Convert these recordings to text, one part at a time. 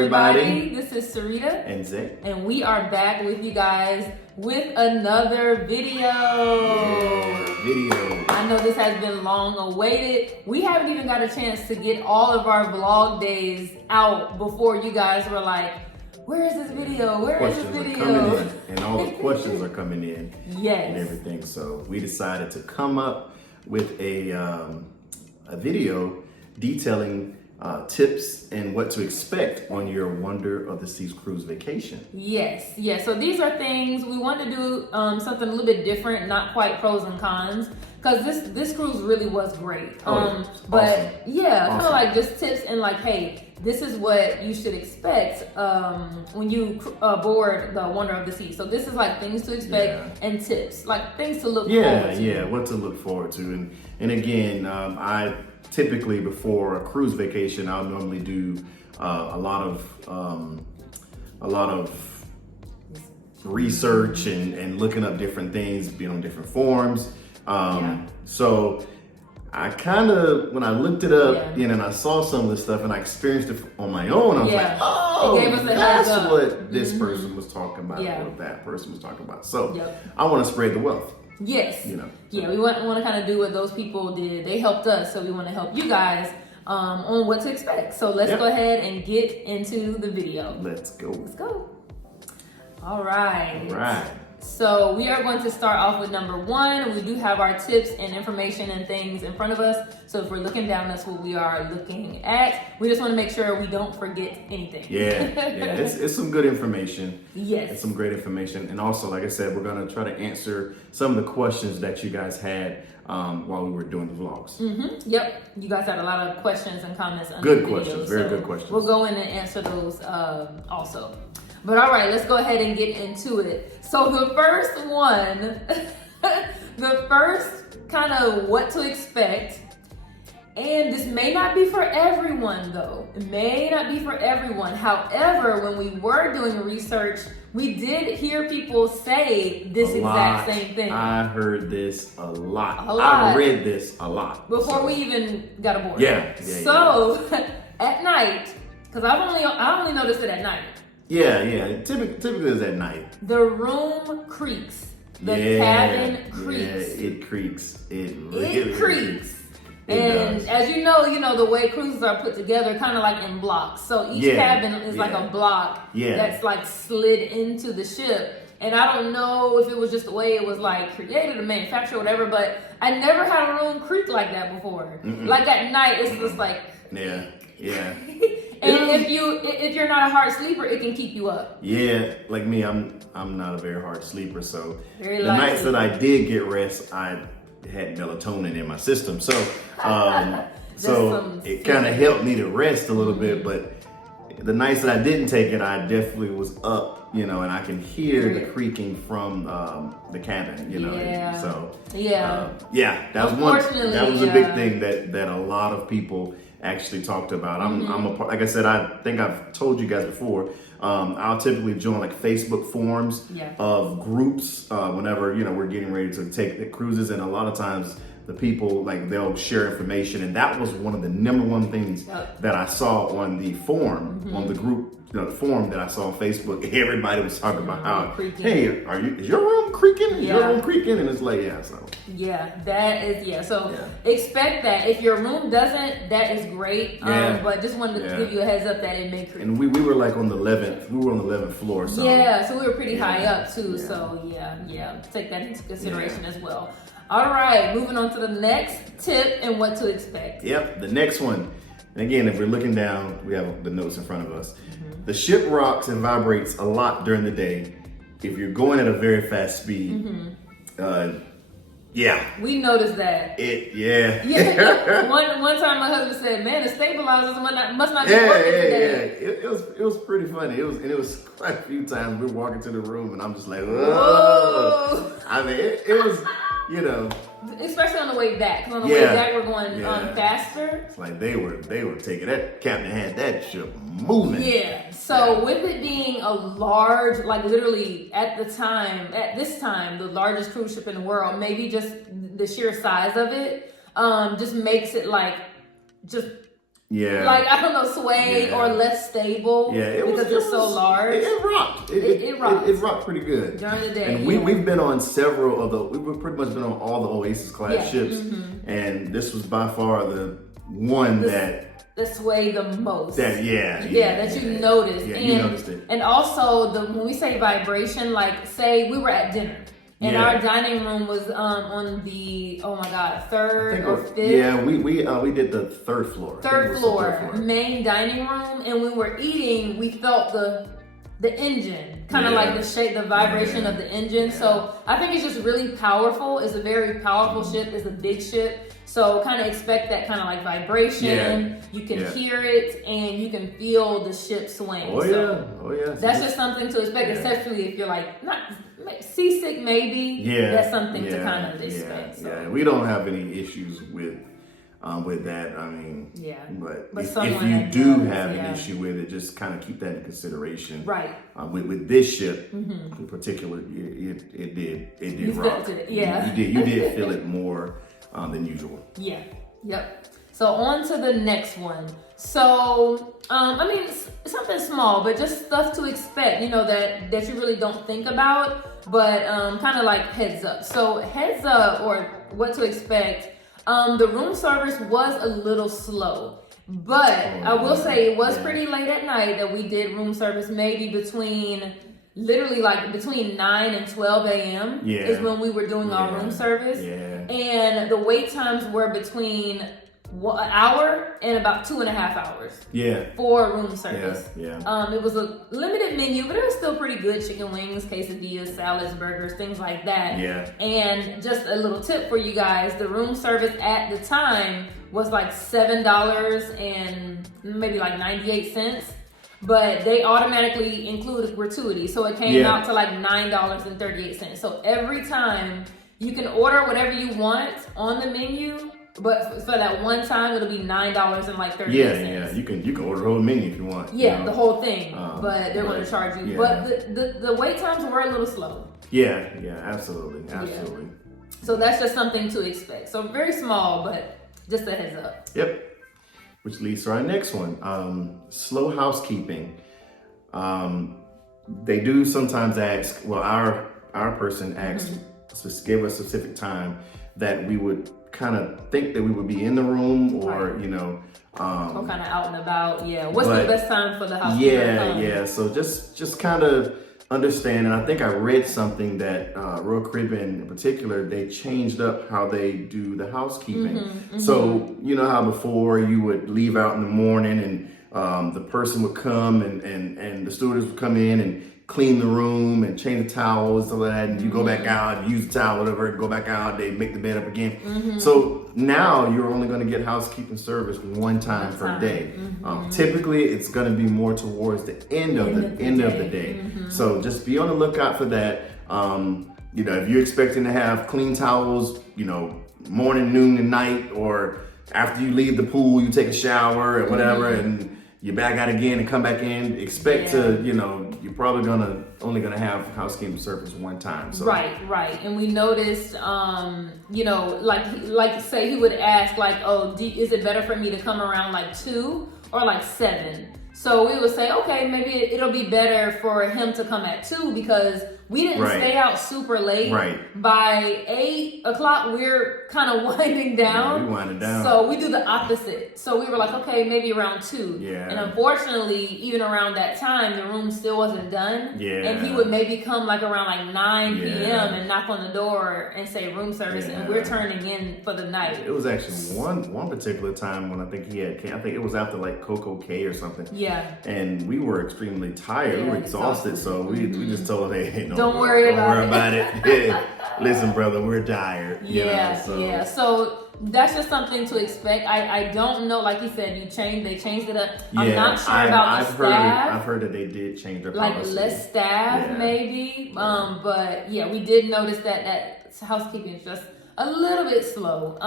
everybody. This is Sarita And Zay. and we are back with you guys with another video. Yeah, video. I know this has been long awaited. We haven't even got a chance to get all of our vlog days out before you guys were like, where is this video? Where is this video? Are coming in, and all the questions are coming in. Yes. And everything. So we decided to come up with a video detailing tips and what to expect on your Wonder of the Seas cruise vacation. Yes. So these are things we want to do, something a little bit different, not quite pros and cons, because this cruise really was great. But awesome. yeah, kind of like just tips and like, hey, this is what you should expect when you board the Wonder of the Seas. So this is like things to expect and tips, like things to look forward to. Yeah, what to look forward to. And again, I typically before a cruise vacation, I'll normally do a lot of research and looking up different things, being on different forums. So I kind of, when I looked it up, and I saw some of the stuff and I experienced it on my own, I was like, oh, it gave us a that's heads up. what this person was talking about, or that person was talking about. So I want to spread the wealth. Yes. You know. Yeah, we want to kind of do what those people did. They helped us, so we want to help you guys on what to expect. So let's go ahead and get into the video. Let's go. All right. All right. So we are going to start off with number one. We do have our tips and information and things in front of us. So if we're looking down, that's what we are looking at. We just want to make sure we don't forget anything. It's some good information. Yes. It's some great information. And also, like I said, we're going to try to answer some of the questions that you guys had while we were doing the vlogs. Yep. You guys had a lot of questions and comments under good the video, questions. Very good questions. We'll go in and answer those also. But all right, let's go ahead and get into it. So the first one, the first kind of what to expect, and this may not be for everyone though. It may not be for everyone. However, when we were doing research, we did hear people say this exact same thing. I heard this a lot. I read this a lot. Before we even got aboard. So at night, because I only noticed it at night. Typically it's at night. The room creaks. The cabin creaks. Yeah, it creaks. It really creaks. It does. As you know, the way cruises are put together, kind of like in blocks. So each cabin is like a block that's like slid into the ship. And I don't know if it was just the way it was like created or manufactured or whatever, but I never had a room creak like that before. Like at night, it's just like... Yeah. And if you're not a hard sleeper, it can keep you up. Yeah, like me, I'm not a very hard sleeper, so the nights that I did get rest, I had melatonin in my system, so it kind of helped me to rest a little bit. But the nights that I didn't take it, I definitely was up, and I can hear the creaking from the cabin, that was a big thing that a lot of people actually talked about. I'm a part, like I said, I think I've told you guys before, I'll typically join like Facebook forums of groups whenever, we're getting ready to take the cruises. And a lot of times the people, like, they'll share information. And that was one of the number one things that I saw on the forum, on the group, the forum that I saw on Facebook. Everybody was talking about how, hey, is your room creaking? Is your room creaking? And it's like, so expect that. If your room doesn't, that is great. But just wanted to give you a heads up that it may creak. And we were like on the 11th. We were on the 11th floor. So so we were pretty high up too. So take that into consideration as well. All right, moving on to the next tip and what to expect. The next one. And again, if we're looking down, we have the notes in front of us. The ship rocks and vibrates a lot during the day. If you're going at a very fast speed, we noticed that. One time my husband said, "Man, the stabilizers must not be working today." It was pretty funny. It was quite a few times we were walking to the room, and I'm just like, whoa. I mean, it was. Especially on the way back. Because on the way back, we're going faster. It's like they were taking that. Captain had that ship moving. So with it being a large, like literally at this time, the largest cruise ship in the world, maybe just the sheer size of it, just makes it like, just like, I don't know, sway or less stable because it's so large. It rocked. It rocked. It rocked pretty good during the day. And we've been on several of the. We've pretty much been on all the Oasis class ships, and this was by far the one that sway the most. That you noticed. Yeah, you noticed it. And also when we say vibration, like say we were at dinner. And our dining room was on the third or fifth. Yeah, we did the third floor. Third floor, main dining room, and when we're eating, we felt the engine, kind of like the shape, the vibration of the engine. So I think it's just really powerful. It's a very powerful ship. It's a big ship. So kind of expect that kind of like vibration. You can hear it and you can feel the ship swing. Oh yeah. That's just something to expect, especially if you're like not seasick maybe. That's something to kind of expect. So. We don't have any issues with that. I mean, but if you do have an issue with it, just kind of keep that in consideration. Right. With this ship in particular, it did rock. It. You did feel it more than usual. Yeah. Yep. So on to the next one. So, I mean, it's something small, but just stuff to expect, that you really don't think about, but kind of like heads up. So heads up, or what to expect, the room service was a little slow, but I will say it was pretty late at night that we did room service, maybe between 9 and 12 a.m. is when we were doing our room service. And the wait times were between an hour and about 2.5 hours for room service. It was a limited menu, but it was still pretty good. Chicken wings, quesadillas, salads, burgers, things like that. And just a little tip for you guys, the room service at the time was like $7 and maybe like 98 cents. But they automatically included gratuity, so it came out to like $9.38. So every time you can order whatever you want on the menu, but for that one time it'll be $9.38. Yeah. You can order the whole menu if you want. The whole thing, but they're going to charge you. But the wait times were a little slow. Absolutely. So that's just something to expect. So very small, but just a heads up. Yep. Which leads to our next one, slow housekeeping. They do sometimes ask, well, our person asks to give a specific time that we would kind of think that we would be in the room, or, or kind of out and about. What's the best time for the housekeeper? So just kind of understand, and I think I read something that Royal Caribbean in particular, they changed up how they do the housekeeping. So you know how before you would leave out in the morning and the person would come and the stewardess would come in and clean the room and change the towels and all that, and you go back out, use the towel, whatever, go back out, they make the bed up again. So now you're only going to get housekeeping service one time per day. Typically it's going to be more towards the end of the day. So just be on the lookout for that. If you're expecting to have clean towels, morning, noon, and night, or after you leave the pool, you take a shower or whatever, and you're back out again and come back in, expect to, you're probably only gonna have housekeeping service one time. So. Right. And we noticed, like say he would ask like, is it better for me to come around like 2 or like 7? So we would say, okay, maybe it'll be better for him to come at 2 because we didn't stay out super late. By 8 o'clock, we're kind of winding down. We winding down. So we do the opposite. So we were like, okay, maybe around 2. And unfortunately, even around that time, the room still wasn't done. And he would maybe come like around like 9 p.m. and knock on the door and say room service, and we're turning in for the night. It was actually one particular time when I think it was after like Coco K or something. And we were extremely tired. We were exhausted. So we just told him, hey, don't worry about it. Listen, brother, we're tired. So that's just something to expect. I don't know, like you said, they changed it up. I'm not sure about the staff. I've heard that they did change their policy. Like less staff, maybe. But we did notice that housekeeping is just a little bit slow.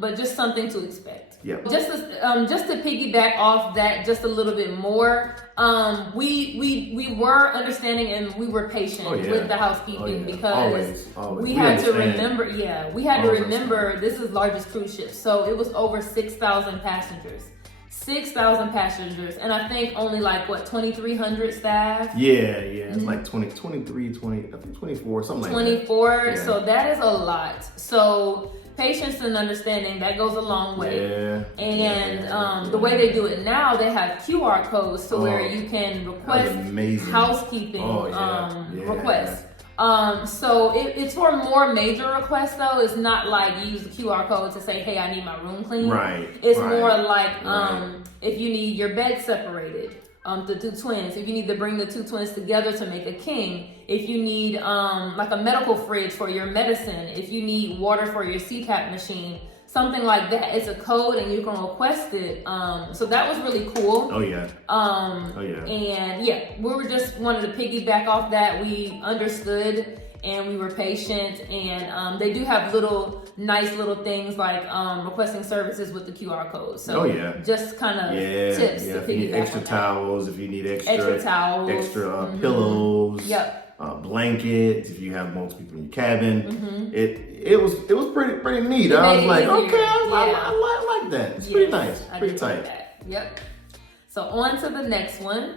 But just something to expect. Just to piggyback off that just a little bit more, we were understanding and we were patient with the housekeeping because always. we had to remember this is largest cruise ship, so it was over 6,000 passengers. 6,000 passengers, and I think only like, what, 2,300 staff? Yeah, it's like 23, 20, I think 24, something like that. 24, Yeah. so that is a lot. So patience and understanding, that goes a long way. Yeah. And the way they do it now, they have QR codes to where you can request housekeeping requests. So it's for more major requests though. It's not like you use the QR code to say, hey, I need my room cleaned. Right. It's more like if you need your bed separated, the two twins, if you need to bring the two twins together to make a king, if you need like a medical fridge for your medicine, if you need water for your CPAP machine, something like that. It's a code and you can request it. So that was really cool. Oh yeah. And yeah, we were just wanted to piggyback off that. We understood and we were patient, and they do have nice little things like requesting services with the QR code. So just kind of tips to piggyback. If you need extra towels, if you need extra towels, extra pillows, yep. Blankets, if you have multiple people in your cabin, it was pretty neat. I was like, okay, I like that. It's pretty nice, pretty tight. Like yep. So on to the next one.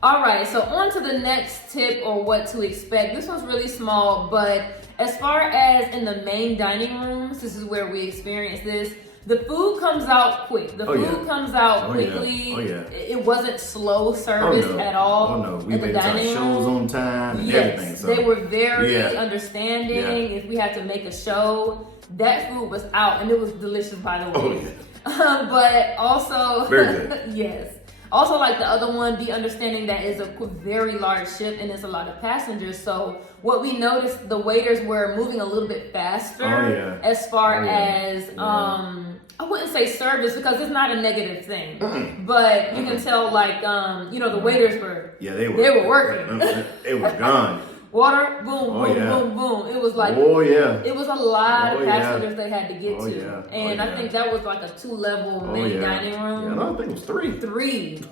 All right, so on to the next tip or what to expect. This one's really small, but as far as in the main dining rooms, this is where we experience this. The food comes out quick. The food comes out quickly. It wasn't slow service at all. Oh no, we made our shows on time and everything. So they were very understanding. If we had to make a show, that food was out, and it was delicious, by the way. But also, very good. Yes. Also, like the other one, be understanding that it's a very large ship and it's a lot of passengers. So what we noticed, the waiters were moving a little bit faster as far as, I wouldn't say service because it's not a negative thing, but you can tell like, the waiters were, they were working. They were gone. Water, boom, boom, boom. It was like, it was a lot of passengers they had to get to. And I think that was like a 2-level main dining room. Yeah, I think it was 3. 3,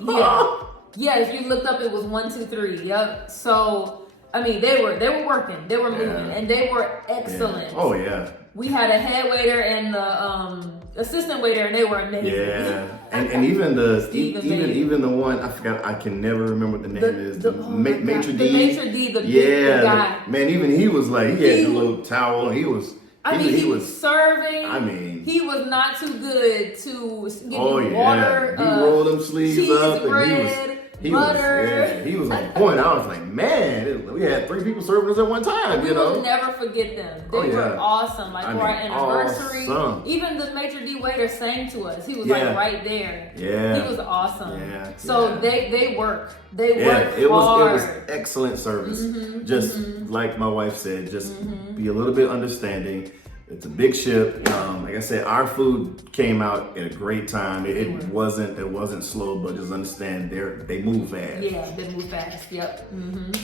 yeah. If you looked up, it was 1, 2, 3. Yep. So, I mean, they were working, they were moving, and they were excellent. Oh yeah. We had a head waiter and the assistant waiter, and they were amazing. Yeah, and even the one, I forgot, I can never remember what the name is. The maitre d'. The maitre d', the big guy. Man, even he was like, he had the little towel. He was serving. I mean, he was not too good to give you water. He rolled them sleeves up, bread, and he was on point. I was like, man, we had 3 people serving us at one time. We will never forget them. They were awesome. Like for our anniversary, even the maitre d' waiter sang to us. He was like right there. Yeah, he was awesome. Yeah, so they work. They work hard. It was excellent service. Just like my wife said, just be a little bit understanding. It's a big ship. Like I said, our food came out at a great time. It wasn't slow, but just understand they move fast. Yeah, they move fast. Yep.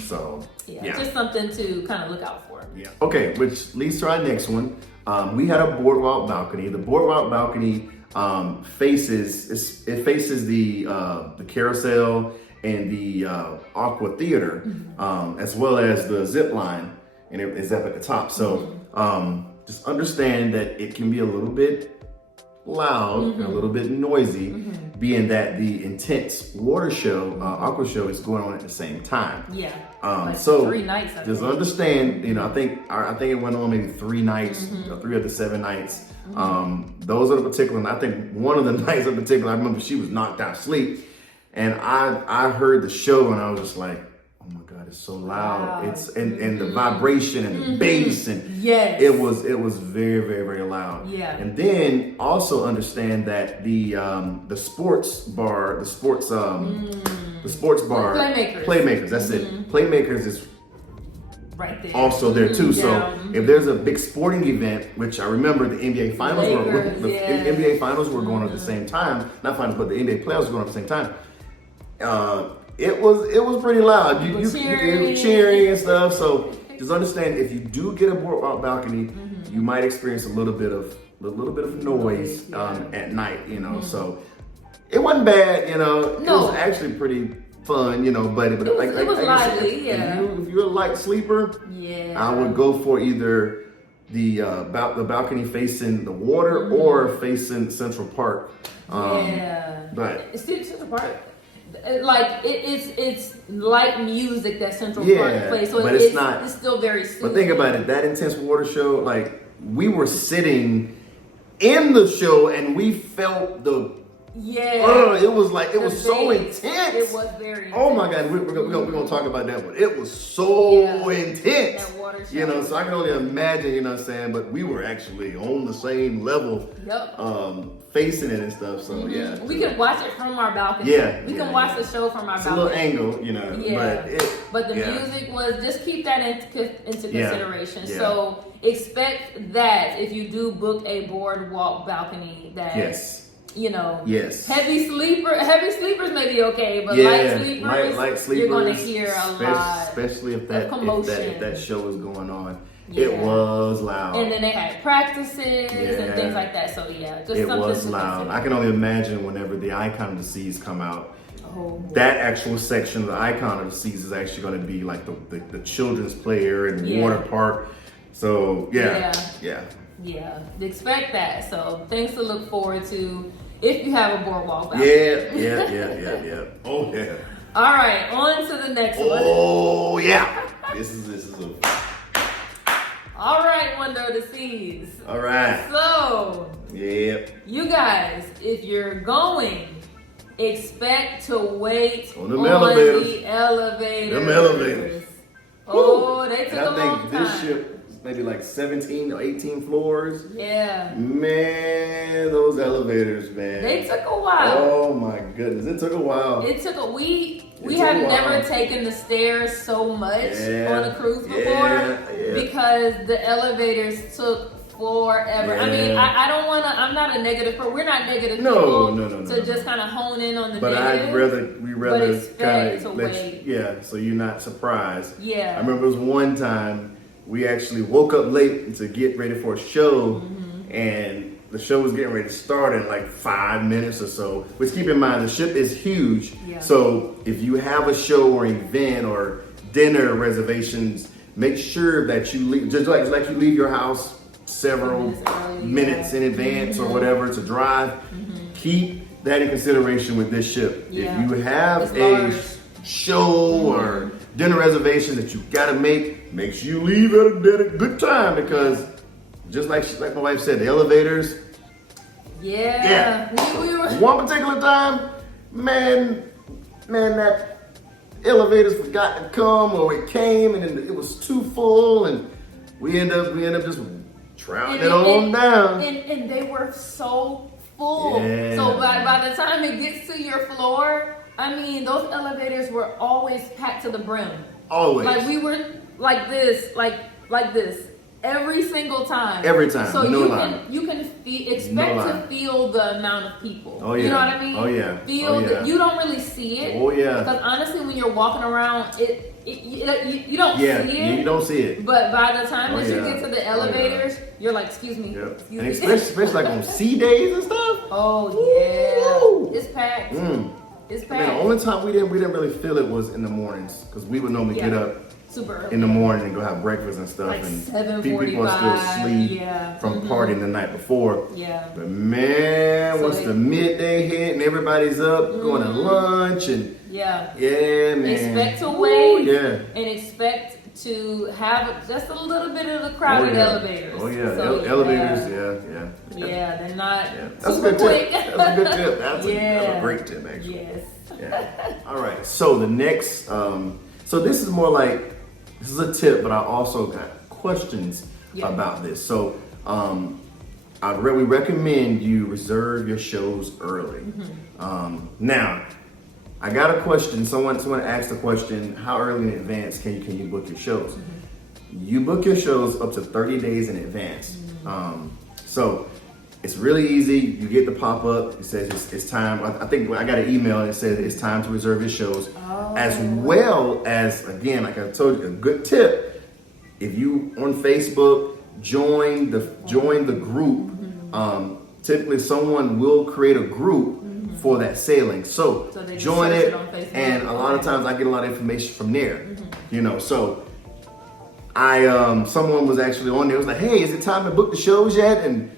So just something to kind of look out for. Yeah. Okay, which leads to our next one. We had a boardwalk balcony. The boardwalk balcony faces the carousel and the Aquatheater, as well as the zip line, and it's up at the top. So. Just understand that it can be a little bit loud and a little bit noisy, being that the intense water show, aqua show, is going on at the same time. Yeah. Like so 3 nights. Just understand, I think it went on maybe 3 nights, 3 of the 7 nights. Those are the particular, and I think one of the nights in particular, I remember she was knocked out asleep, and I heard the show and I was just like, oh my God, it's so loud. It's and the vibration and the bass, and it was very, very, very loud. Yeah. And then also understand that the sports bar, Playmakers, that's it. Playmakers is right there. Also there too. So if there's a big sporting event, which I remember the NBA finals NBA finals were going on at the same time. Not finals, but the NBA playoffs were going on at the same time. It was pretty loud. You cheering and stuff. So just understand, if you do get a boardwalk balcony, you might experience a little bit of noise at night. So it wasn't bad. It was actually pretty fun. But it was lively. If you're a light sleeper, I would go for either the balcony facing the water or facing Central Park. But it's Central Park. Like it's like music that Central Park plays, so but it's not. It's still very soothing. But think about it, that intense water show, like we were sitting in the show and we felt the it was like, it was so intense. It was very intense. Oh my God, we're gonna talk about that one. It was so intense. That water show. You know, so I can only imagine, you know what I'm saying? But we were actually on the same level, facing it and stuff. So we can watch it from our balcony. We can watch the show from our balcony. It's a little angle, you know. But the music was, just keep that into consideration. So expect that if you do book a boardwalk balcony, that you know, heavy sleepers may be okay, but light sleepers, you're going to hear a lot, especially if that if that show is going on. Yeah. It was loud, and then they had practices and things like that. So just it something was to loud. consider. I can only imagine whenever the Icon of the Seas come out. That actual section of the Icon of the Seas is actually going to be like the children's play area and water park. So expect that. So things to look forward to if you have a boardwalk balcony. Yeah. Oh yeah. All right, on to the next one. Oh yeah. This is a. All right, Wonder of the Seas. All right. So. You guys, if you're going, expect to wait on the elevators. Them elevators. Oh, they took a long time. I think this ship maybe like 17 or 18 floors. Yeah. Man, those elevators, man. They took a while. Oh my goodness, it took a while. We have never taken the stairs so much on a cruise before because the elevators took forever. I mean, I don't want to. I'm not a negative person. We're not negative people. No. To just kind of hone in on the but negative. We rather kind of let you, so you're not surprised. Yeah. I remember it was one time we actually woke up late to get ready for a show, and the show was getting ready to start in like 5 minutes or so. Which, keep in mind, the ship is huge. Yeah. So if you have a show or event or dinner reservations, make sure that you leave, just like you leave your house several minutes in advance or whatever to drive. Keep that in consideration with this ship. If you have a show or dinner reservation that you gotta make sure you leave at a good time, because just like my wife said, the elevators. We were one particular time, man, that elevators forgot to come, or it came and it was too full, and we end up just trouncing it on down. And they were so full. So by the time it gets to your floor, I mean, those elevators were always packed to the brim. Always. Like we were like this, like this. Every single time. Every time. So no you can expect to feel the amount of people. Oh yeah. You know what I mean? Oh yeah. You don't really see it. Oh yeah. Because honestly, when you're walking around, you don't see it. You don't see it. But by the time that you get to the elevators, you're like, excuse me. Excuse me. Especially like on sea days and stuff. Oh yeah. It's packed. It's packed. I mean, the only time we didn't really feel it was in the mornings, because we would normally get up super early in the morning and go have breakfast and stuff, like and people are still asleep from partying the night before. But man, once the midday hit and everybody's up going to lunch and man, expect to wait and expect to have just a little bit of the crowded elevators. So, elevators, they're not that's super quick. That's a good tip. That's a great tip, actually. All right, so the next, so this is more like, this is a tip, but I also got questions about this. So we recommend you reserve your shows early. Now, I got a question. Someone asked a question: how early in advance can you book your shows? You book your shows up to 30 days in advance. So it's really easy. You get the pop up. It says it's time. I think I got an email and it says it's time to reserve your shows. As well as, again, like I told you, a good tip: if you on Facebook join the group, typically someone will create a group for that sailing. So join it, and a lot of times I get a lot of information from there. So I someone was actually on there. Was like, hey, is it time to book the shows yet? And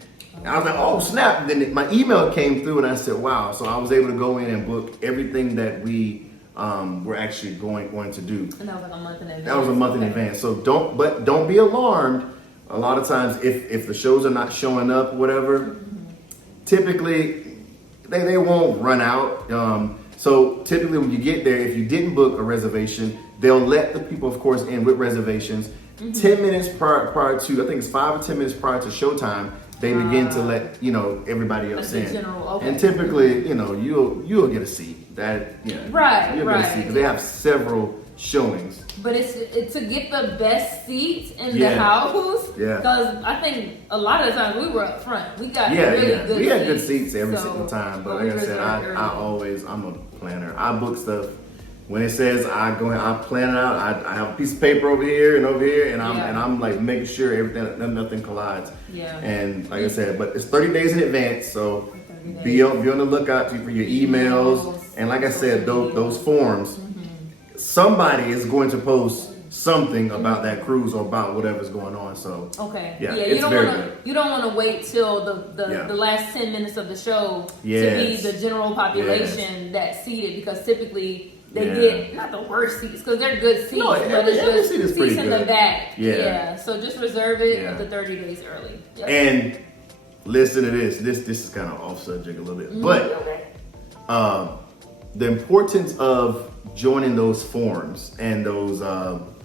And I was like, oh snap! Then my email came through, and I said, wow. So I was able to go in and book everything that we were actually going to do. And that was like a month in advance. That was a month in advance. So don't be alarmed. A lot of times, if the shows are not showing up, or whatever, typically they won't run out. So typically, when you get there, if you didn't book a reservation, they'll let the people, of course, in with reservations. 10 minutes prior to, I think it's 5 or 10 minutes prior to showtime, they begin to let everybody else in. Okay. And typically, you'll get a seat. That right, you'll get a seat because they have several showings. But it's to get the best seats in the house. Yeah. Because I think a lot of the times we were up front. We got really good seats. We had good seats every single time. But like I said, I'm a planner. I book stuff. When it says I go ahead, I plan it out. I have a piece of paper over here, and I'm like making sure nothing collides. Yeah. And like I said, but it's 30 days in advance, so be on the lookout for your emails. And like I said, those forms, somebody is going to post something about that cruise or about whatever's going on. So you don't want to wait till the last 10 minutes of the show to be the general population that's seated, because typically they get not the worst seats because they're good seats, but it's just seat is seats in the back. Yeah. So just reserve it up to 30 days early. Yep. And listen to this. This is kind of off subject a little bit, but the importance of joining those forums and those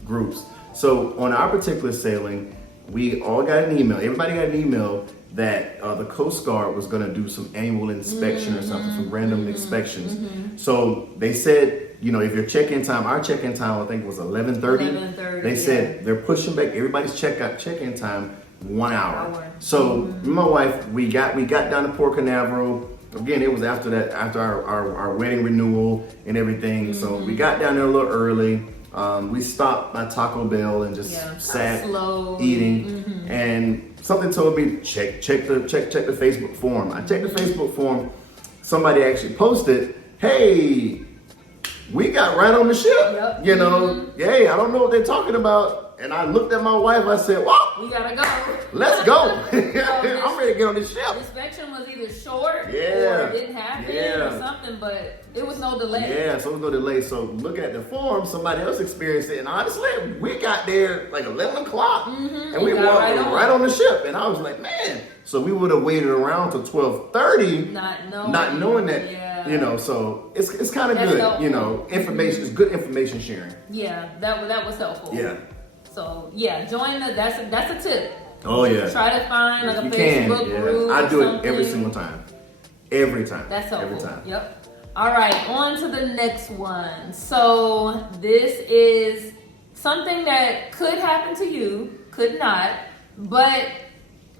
groups. So on our particular sailing, we all got an email. Everybody got an email that the Coast Guard was going to do some annual inspection or something, some random inspections. So they said, if your check-in time, our check-in time, I think was 11:30. They said they're pushing back everybody's check-in time 1 hour. So me and my wife, we got down to Port Canaveral. Again, it was after our wedding renewal and everything. So we got down there a little early. We stopped by Taco Bell and just sat eating. And something told me check the Facebook forum. I checked the Facebook forum. Somebody actually posted, "Hey, we got right on the ship." Hey, I don't know what they're talking about. And I looked at my wife. I said, "Well, we gotta go. Let's go." I'm ready to get on this ship. The inspection was either short or it didn't happen or something, but it was no delay. So it was no delay. So look at the form. Somebody else experienced it. And honestly, we got there like 11 o'clock. And we walked right on the ship. And I was like, man. So we would have waited around till 12:30. Not knowing that. So it's kind of good. Helpful. Information is good information sharing. Yeah, that was helpful. Yeah. So join that's a tip. Oh yeah. Try to find like a Facebook group. I do it every single time. Every time. That's helpful. Every time. Yep. All right, on to the next one. So this is something that could happen to you, could not, but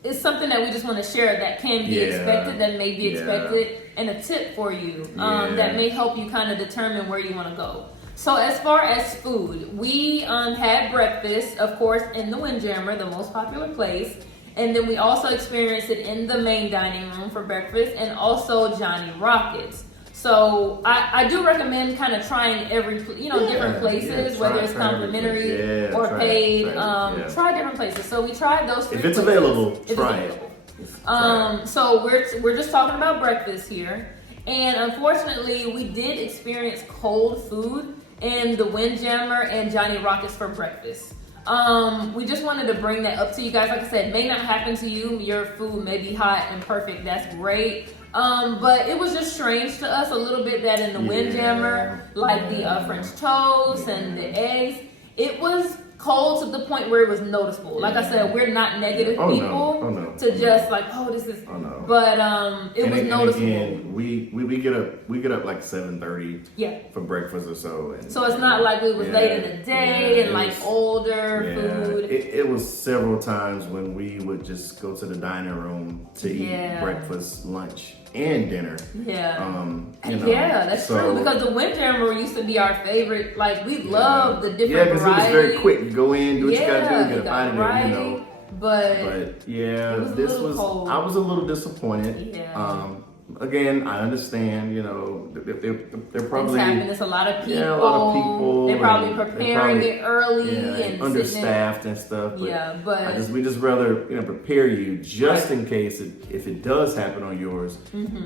it's something that we just want to share that can be expected, that may be expected, and a tip for you that may help you kind of determine where you want to go. So as far as food, we had breakfast, of course, in the Windjammer, the most popular place. And then we also experienced it in the main dining room for breakfast, and also Johnny Rockets. So I do recommend kind of trying different places, whether it's complimentary or paid. Try different places. So we tried those 3 If it's places. available, try it. So we're just talking about breakfast here. And unfortunately, we did experience cold food in the Windjammer and Johnny Rockets for breakfast. We just wanted to bring that up to you guys. Like I said, it may not happen to you. Your food may be hot and perfect. That's great. But it was just strange to us a little bit that in the Windjammer, like the French toast and the eggs, it was cold to the point where it was noticeable. Like I said, we're not negative people to just like, this is. But it was noticeable. And again, we get up like 7:30 for breakfast or so. And, so it's not like we was late in the day and like older food. It was several times when we would just go to the dining room to eat breakfast, lunch, and dinner. That's true, because the Windjammer used to be our favorite. Like we love the different because it was very quick. You go in, do what you gotta do, get up out of there, But this was cold. I was a little disappointed. again, I understand, you know, they're probably... It's a lot of people. Yeah, a lot of people. They're probably preparing it early. Yeah, and understaffed and stuff. But but... we just rather, you know, prepare you just in case if it does happen on yours.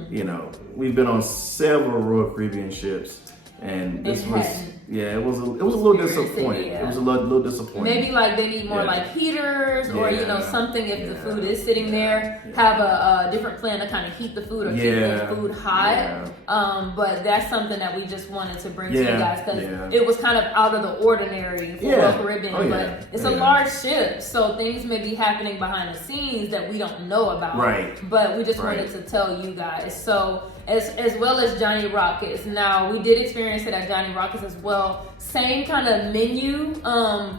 You know, we've been on several Royal Caribbean ships. And this was, it was a little disappointing. Yeah. It was a little disappointing. Maybe like they need more like heaters or, you know, something if the food is sitting there, have a different plan to kind of heat the food or keep the food hot. But that's something that we just wanted to bring to you guys because it was kind of out of the ordinary for Royal Caribbean. But it's a large ship, so things may be happening behind the scenes that we don't know about. Right. But we just wanted to tell you guys. So as well as Johnny Rockets. Now we did experience it at Johnny Rockets as well. Same kind of menu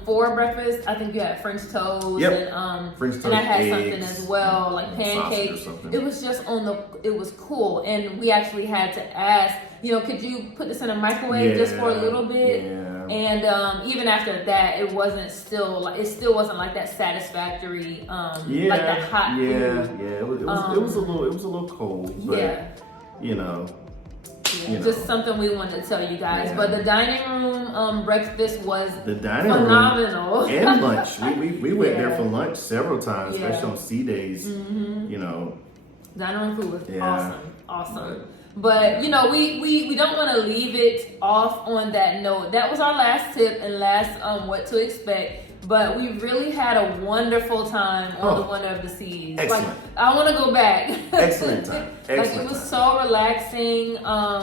for breakfast. I think you had French toast and French toast, and I had eggs, something as well, like pancakes. It was just it was cool. And we actually had to ask, you know, could you put this in a microwave just for a little bit? And even after that, it still wasn't like that satisfactory, like that hot food. It was a little cold, but you know, just something we wanted to tell you guys. But the dining room breakfast was phenomenal. And lunch. We went there for lunch several times, especially on sea days. You know, dining room food was awesome. But you know, we don't want to leave it off on that note. That was our last tip and last what to expect. But we really had a wonderful time on the Wonder of the Seas. Excellent. Like, I want to go back. Excellent time. It was so relaxing.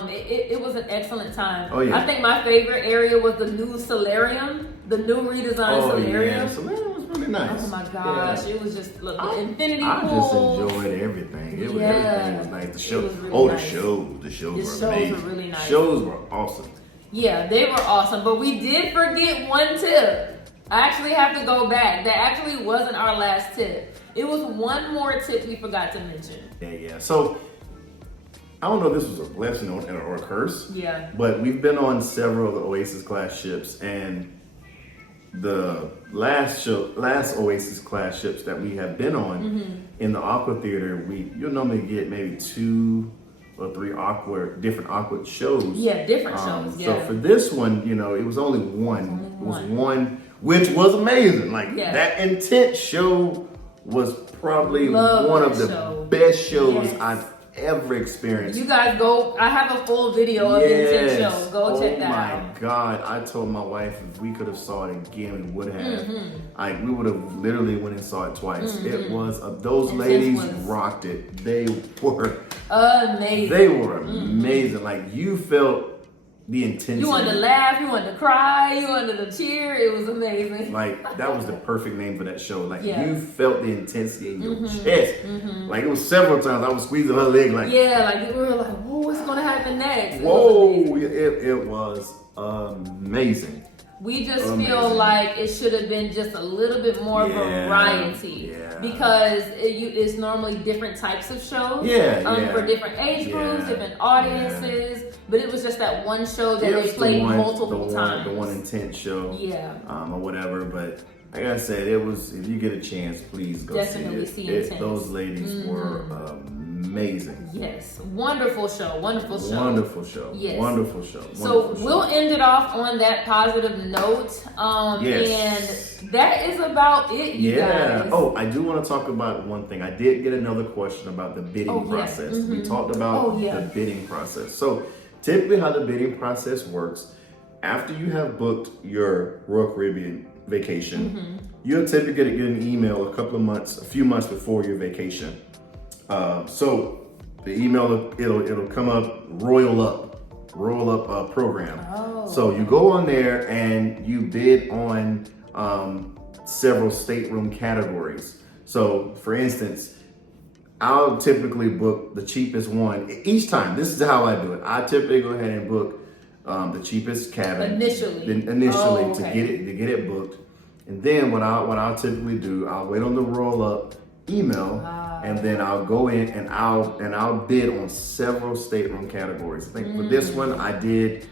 It was an excellent time. Oh, yeah. I think my favorite area was the new solarium, the new redesigned solarium. Yeah, solarium was really nice. Oh my gosh, it was just the infinity I pool. just enjoyed everything. Everything was nice. The show, the shows were amazing. Were really nice. Shows were awesome. Yeah, they were awesome. But we did forget one tip. I actually have to go back. That actually wasn't our last tip. It was one more tip we forgot to mention. Yeah. So, I don't know if this was a blessing or a curse. Yeah. But we've been on several of the Oasis class ships, and the last Oasis class ships that we have been on in the Aquatheater, you'll normally get maybe 2 or 3 different awkward shows. Yeah, different shows. So for this one, you know, it was only one. It was one, which was amazing. Like that intense show was probably one of the best shows I've ever experienced. You guys go. I have a full video of the intense shows. Go check that out. Oh my God! I told my wife if we could have saw it again, we would have. We would have literally went and saw it twice. It was those ladies rocked it. They were amazing. They were amazing. Like you felt the intensity. You wanted to laugh, you wanted to cry, you wanted to cheer. It was amazing. Like that was the perfect name for that show. Like you felt the intensity in your chest. Like it was several times I was squeezing her leg. Like like we were like, whoa, what's gonna happen next? Whoa, it was amazing. We just feel like it should have been just a little bit more variety because it's normally different types of shows for different age groups, different audiences. But it was just that one show that they played multiple times. The one intense show, or whatever. But like I said, it was. If you get a chance, please go see it. Those ladies were amazing. Yes, wonderful show. Yes. Wonderful show. So we'll end it off on that positive note. And that is about it, you guys. Oh, I do want to talk about one thing. I did get another question about the bidding process. We talked about the bidding process. So typically how the bidding process works, after you have booked your Royal Caribbean vacation, you'll typically get an email a few months before your vacation. So the email, it'll come up, Royal Up program. So you go on there and you bid on several stateroom categories. So for instance, I'll typically book the cheapest one each time. This is how I do it. I typically go ahead and book the cheapest cabin initially to get it booked, and then what I'll typically do, I'll wait on the Roll Up email, and then I'll go in and I'll bid on several stateroom categories. I think for this one I did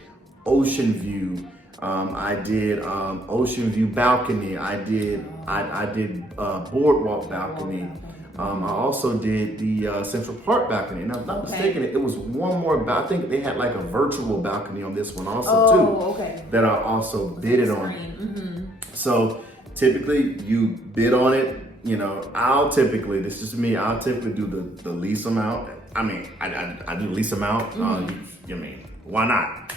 ocean view. I did ocean view balcony. I did boardwalk balcony. I also did the Central Park balcony. And I'm not mistaken, it was one more. I think they had like a virtual balcony on this one also too. That I also bid it on. So typically you bid on it. You know, I'll typically do the least amount. I mean, I do the least amount. I mean, why not?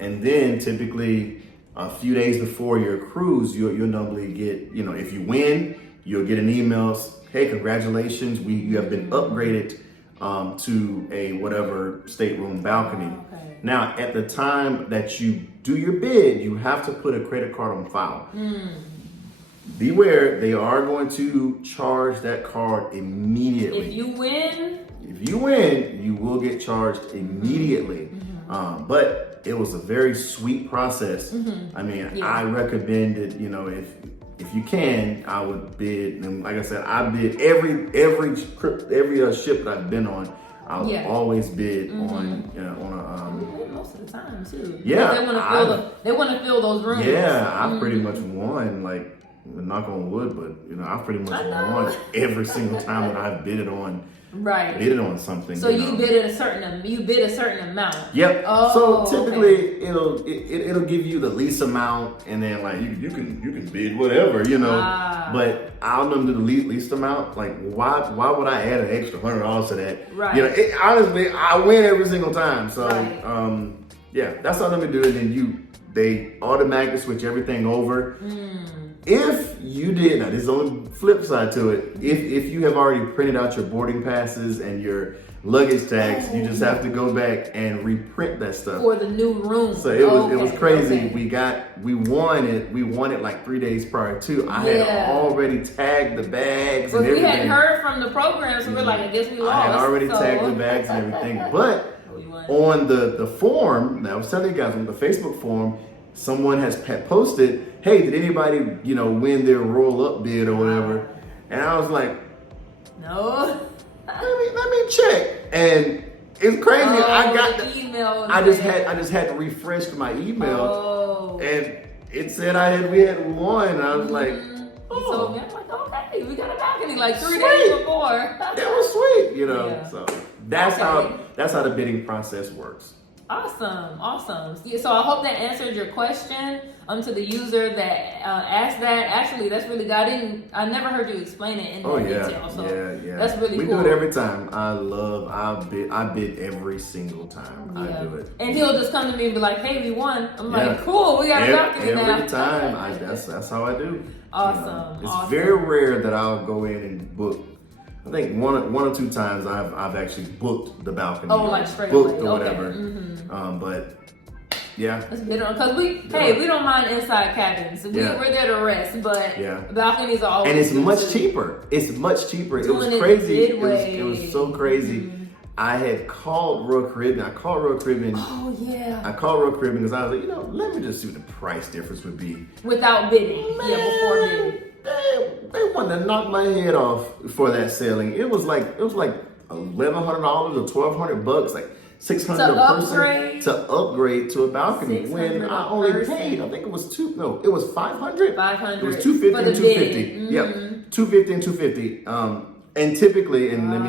And then typically a few days before your cruise, you'll normally get, you know, if you win, you'll get an email. Hey, congratulations! You have been upgraded to a whatever stateroom balcony. Now, at the time that you do your bid, you have to put a credit card on file. Beware, they are going to charge that card immediately. If you win, you will get charged immediately. But it was a very sweet process. I mean, I recommend it. You know, if you can, I would bid. And like I said, I bid every ship that I've been on. I'll always bid on a. Most of the time too. Yeah, they want to fill those rooms. Yeah, I pretty much won. Like, knock on wood, but you know, I pretty much won every single time that I've bidded on. Bidded on something. So you bid a certain amount. Yep. So typically it'll give you the least amount, and then like you can bid whatever, you know. But I'll do the least amount. Like why would I add an extra $100 to that? Right. You know, honestly, I win every single time. So that's how let me do it. And they automatically switch everything over. If you did, now there's only flip side to it. If you have already printed out your boarding passes and your luggage tags, you just have to go back and reprint that stuff for the new room. So it was crazy. We won it like 3 days prior to. I had already tagged the bags and everything. We hadn't heard from the program, so we're like, I guess we lost. I had already tagged the bags and everything, but on the form, now I was telling you guys on the Facebook form, someone had posted, hey, did anybody, win their roll-up bid or whatever? And I was like, no. Let me check. And it's crazy. I got the email. I just had to refresh my email, and it said we had won. And I was like, so I'm like, okay, we got a balcony like 3 days before. That was sweet, So that's how the bidding process works. Awesome. Yeah, so I hope that answered your question to the user that asked that. Actually, that's really good. I never heard you explain it in detail. So that's really cool. We do it every time. I bid every single time. I do it. And he'll just come to me and be like, hey, we won. I'm like, cool, we got a balcony now. Every time. That's how I do. Awesome. It's very rare that I'll go in and book. I think one or two times I've actually booked the balcony. Like straight booked away. or whatever. Okay. But yeah. Because we don't mind inside cabins. We're there to rest, but balconies are always. And it's much cheaper. It was crazy. It was so crazy. I had called Royal Caribbean. I called Royal Caribbean. Oh yeah. I called Royal Caribbean because I was like, let me just see what the price difference would be without bidding. Before bidding. They wanted to knock my head off for that sailing. It was like $1,100 or $1,200, like $600 a person to upgrade to a balcony. When I only paid, I think it was it was $500. $500. It was $250 and $250. Yep, $250 and $250. And typically, and let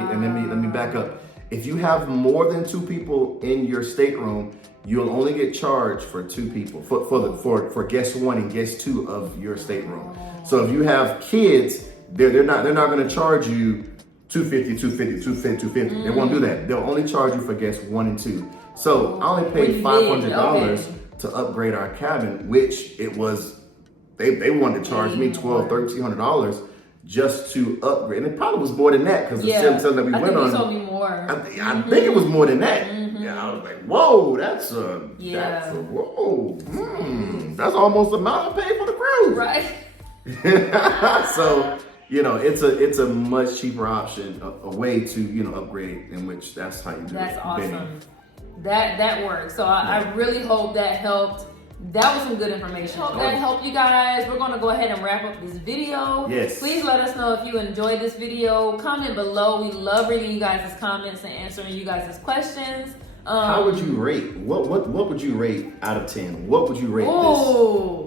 me back up. If you have more than 2 people in your stateroom, you'll only get charged for 2 people for guest 1 and guest 2 of your stateroom. So if you have kids, they're not going to charge you $250. They won't do that. They'll only charge you for guests 1 and 2. So I only paid $500 to upgrade our cabin, which it was. They wanted to charge me $1,200-$1,300 just to upgrade, and it probably was more than that because the something that we went on. You told me more. I think it was more than that. Yeah, I was like, whoa, that's whoa. That's almost the amount I paid for the cruise. Right. So, it's a much cheaper option, a way to, upgrade, in which that's how you do it. That's awesome. That works. So I really hope that helped. That was some good information. Hope that helped you guys. We're going to go ahead and wrap up this video. Yes. Please let us know if you enjoyed this video. Comment below. We love reading you guys' comments and answering you guys' questions. How would you rate? What would you rate out of 10? What would you rate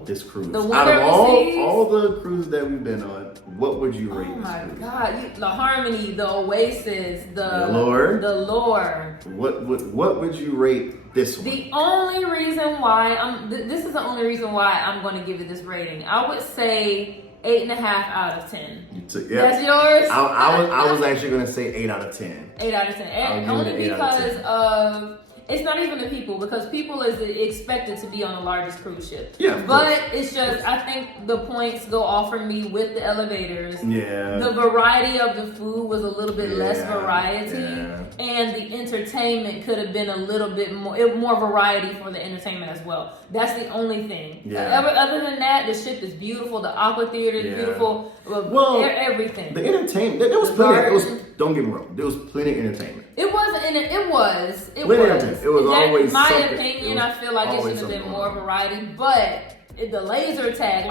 this cruise? The Out of all the cruises that we've been on, what would you rate? Oh my God! The Harmony, the Oasis, the Lure. What would you rate this one? The only reason why this is the only reason why I'm going to give it this rating. I would say 8.5 out of 10. That's yours? I was actually going to say 8 out of 10. 8 out of 10. Only because of, it's not even the people, because people is expected to be on the largest cruise ship. Yeah. But it's just, I think the points go off for me with the elevators. Yeah. The variety of the food was a little bit less variety. Yeah. And the entertainment could have been a little bit more variety for the entertainment as well. That's the only thing. Yeah. Other than that, the ship is beautiful. The Aquatheater is beautiful. Well, everything. The entertainment, there was plenty. Don't get me wrong. There was plenty of entertainment. It wasn't. It was. It was always. In my opinion, I feel like it should have been more variety, but. The laser tag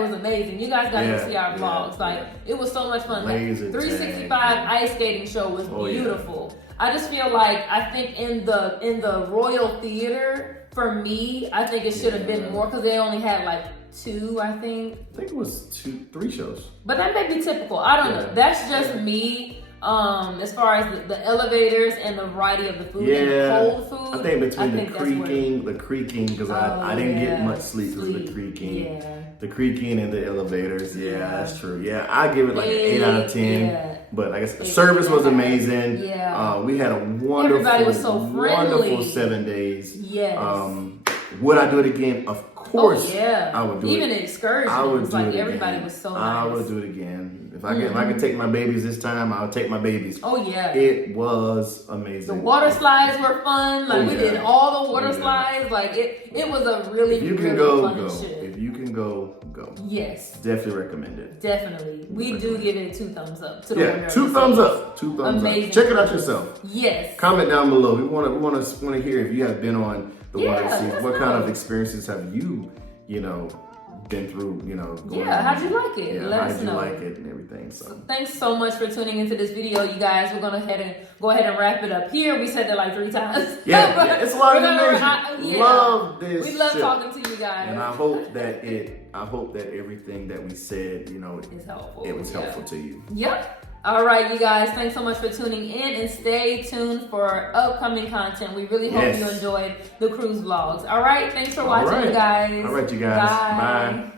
was amazing. You guys got to see our vlogs. It was so much fun. 365 ice skating show was beautiful. I just feel like I think in the Royal Theater, for me, I think it should have been more because they only had like 2, I think. I think it was 3 shows. But that may be typical. I don't know. That's just me. As far as the elevators and the variety of the food and the cold food, I think between the creaking, because I didn't get much sleep because of the creaking. The creaking and the elevators, that's true. Yeah, I give it like an 8 out of 10. Yeah. But I guess the service was amazing. Yeah. We had a everybody was so friendly. Wonderful 7 days. Yes. Would I do it again? Of course. I would do it. Even excursions, I would do it everybody again. was so nice. I would do it again. If I could take my babies this time, I'll take my babies. Oh yeah. It was amazing. The water slides were fun. We did all the water slides. It was a really, if you can go. If you can go. Yes. Definitely recommend it. Definitely. We do give it 2 thumbs up. 2 thumbs up. 2 thumbs amazing up. Check it out yourself. Yes. Comment down below. We want to hear if you have been on the water seas. What kind of experiences have you been through, how'd you like it? Let us know. How'd you like it and everything. So thanks so much for tuning into this video, you guys. We're gonna go ahead and wrap it up here. We said that like 3 times. It's a lot of information. Love this. We love talking to you guys. And I hope that everything that we said, is helpful. It was helpful to you. Yep. All right, you guys. Thanks so much for tuning in, and stay tuned for upcoming content. We really hope you enjoyed the cruise vlogs. All right. Thanks for watching, you guys. All right, you guys. Bye.